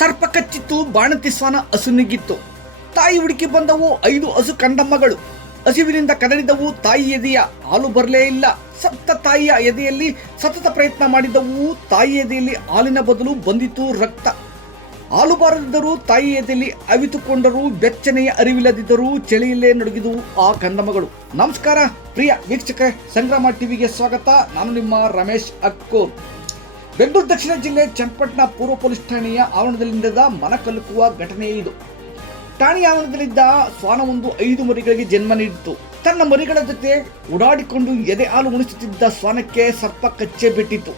ಸರ್ಪ ಕಚ್ಚಿತ್ತು, ಬಾಣಂತಿ ಶ್ವಾನ ಹಸುನಿಗಿತ್ತು. ತಾಯಿ ಹುಡುಕಿ ಬಂದವು 5 ಹಸು ಕಂದಮ್ಮಗಳು. ಹಸಿವಿನಿಂದ ಕದಡಿದವು ತಾಯಿ ಎದೆಯ, ಹಾಲು ಬರಲೇ ಇಲ್ಲ. ಸತ್ತ ತಾಯಿಯ ಎದೆಯಲ್ಲಿ ಸತತ ಪ್ರಯತ್ನ ಮಾಡಿದವು. ತಾಯಿ ಎದೆಯಲ್ಲಿ ಹಾಲಿನ ಬದಲು ಬಂದಿತು ರಕ್ತ. ಹಾಲು ಬಾರದಿದ್ದರೂ ತಾಯಿ ಎದೆಯಲ್ಲಿ ಅವಿತುಕೊಂಡರೂ, ಬೆಚ್ಚನೆಯ ಅರಿವಿಲ್ಲದಿದ್ದರೂ ಚಳಿಯಲ್ಲೇ ನಡುಗಿದವು ಆ ಕಂದಮ್ಮಗಳು. ನಮಸ್ಕಾರ ಪ್ರಿಯ ವೀಕ್ಷಕರೇ, ಸಂಗ್ರಾಮ ಟಿವಿಗೆ ಸ್ವಾಗತ. ನಾನು ನಿಮ್ಮ ರಮೇಶ್ ಅಕ್ಕೋರ್. ಬೆಂಗಳೂರು ದಕ್ಷಿಣ ಜಿಲ್ಲೆ ಚನ್ನಪಟ್ಟಣ ಪೂರ್ವ ಪೊಲೀಸ್ ಠಾಣೆಯ ಆವರಣದಲ್ಲಿ ನಡೆದ ಮನಕಲುಕುವ ಘಟನೆ ಇದು. ಠಾಣೆಯ ಆವರಣದಲ್ಲಿದ್ದ ಶ್ವಾನವೊಂದು 5 ಮರಿಗಳಿಗೆ ಜನ್ಮ ನೀಡಿತು. ತನ್ನ ಮರಿಗಳ ಜೊತೆ ಓಡಾಡಿಕೊಂಡು ಎದೆ ಹಾಲು ಉಣಿಸುತ್ತಿದ್ದ ಶ್ವಾನಕ್ಕೆ ಸರ್ಪ ಕಚ್ಚೆ ಬಿಟ್ಟಿತು.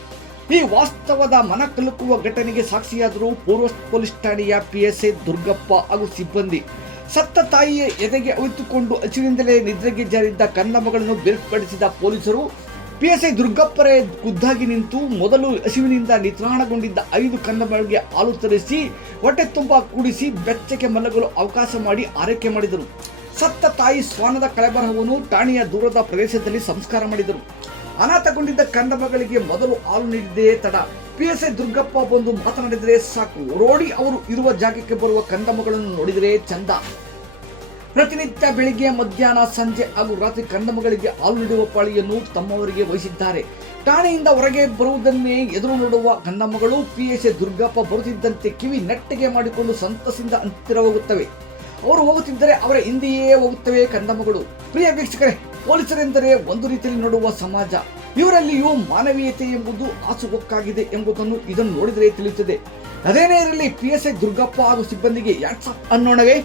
ಈ ವಾಸ್ತವದ ಮನಕಲುಕುವ ಘಟನೆಗೆ ಸಾಕ್ಷಿಯಾದರು ಪೂರ್ವ ಪೊಲೀಸ್ ಠಾಣೆಯ PSI ದುರ್ಗಪ್ಪ ಹಾಗೂ ಸಿಬ್ಬಂದಿ. ಸತ್ತ ತಾಯಿಯ ಎದೆಗೆ ಅವಿತುಕೊಂಡು ಹಸಿವಿನಿಂದಲೇ ನಿದ್ರೆಗೆ ಜಾರಿದ್ದ ಕಂದಮ್ಮಗಳನ್ನು ಬೇರ್ಪಡಿಸಿದ ಪೊಲೀಸರು PSI ದುರ್ಗಪ್ಪರೇ ಖುದ್ದಾಗಿ ನಿಂತು ಮೊದಲು ಹಸಿವಿನಿಂದ ನಿತ್ರಾಣಗೊಂಡಿದ್ದ 5 ಕಂದಮ್ಮಗಳಿಗೆ ಹಾಲು ತರಿಸಿ ಹೊಟ್ಟೆ ತುಂಬ ಕೂಡಿಸಿ ಬೆಚ್ಚಗೆ ಮಲಗಲು ಅವಕಾಶ ಮಾಡಿ ಆರೈಕೆ ಮಾಡಿದರು. ಸತ್ತ ತಾಯಿ ಶ್ವಾನದ ಕಳೆಬರಹವನ್ನು ಠಾಣೆಯ ದೂರದ ಪ್ರದೇಶದಲ್ಲಿ ಸಂಸ್ಕಾರ ಮಾಡಿದರು. ಅನಾಥಗೊಂಡಿದ್ದ ಕಂದಮ್ಮಗಳಿಗೆ ಮೊದಲು ಹಾಲು ನೀಡಿದ್ದೇ ತಡ. PSI ದುರ್ಗಪ್ಪ ಬಂದು ಮಾತನಾಡಿದರೆ ಸಾಕು, ರೋಡಿ ಅವರು ಇರುವ ಜಾಗಕ್ಕೆ ಬರುವ ಕಂದಮ್ಮಗಳನ್ನು ನೋಡಿದರೆ ಚಂದ. ಪ್ರತಿನಿತ್ಯ ಬೆಳಿಗ್ಗೆ, ಮಧ್ಯಾಹ್ನ, ಸಂಜೆ ಹಾಗೂ ರಾತ್ರಿ ಕಂದಮ್ಮಗಳಿಗೆ ಹಾಲು ನೀಡುವ ಪಾಳಿಯನ್ನು ತಮ್ಮವರಿಗೆ ವಹಿಸಿದ್ದಾರೆ. ಠಾಣೆಯಿಂದ ಹೊರಗೆ ಬರುವುದನ್ನೇ ಎದುರು ನೋಡುವ ಕಂದಮ್ಮಗಳು PSI ದುರ್ಗಪ್ಪ ಬರುತ್ತಿದ್ದಂತೆ ಕಿವಿ ನೆಟ್ಟಗೆ ಮಾಡಿಕೊಂಡು ಸಂತಸದಿಂದ ಹತ್ತಿರ ಹೋಗುತ್ತವೆ. ಅವರು ಹೋಗುತ್ತಿದ್ದರೆ ಅವರ ಹಿಂದೆಯೇ ಹೋಗುತ್ತವೆ ಕಂದಮ್ಮಗಳು. ಪ್ರಿಯ ವೀಕ್ಷಕರೇ, ಪೊಲೀಸರೆಂದರೆ ಒಂದು ರೀತಿಯಲ್ಲಿ ನೋಡುವ ಸಮಾಜ. ಇವರಲ್ಲಿಯೂ ಮಾನವೀಯತೆ ಎಂಬುದು ಹಾಸುಹೊಕ್ಕಾಗಿದೆ ಎಂಬುದನ್ನು ಇದನ್ನು ನೋಡಿದರೆ ತಿಳಿಯುತ್ತದೆ. ಅದೇನೇ ಇರಲಿ, PSI ದುರ್ಗಪ್ಪ ಹಾಗೂ ಸಿಬ್ಬಂದಿಗೆ ಹ್ಯಾಟ್ಸ್ ಆಫ್ ಅನ್ನೋಣವೇ.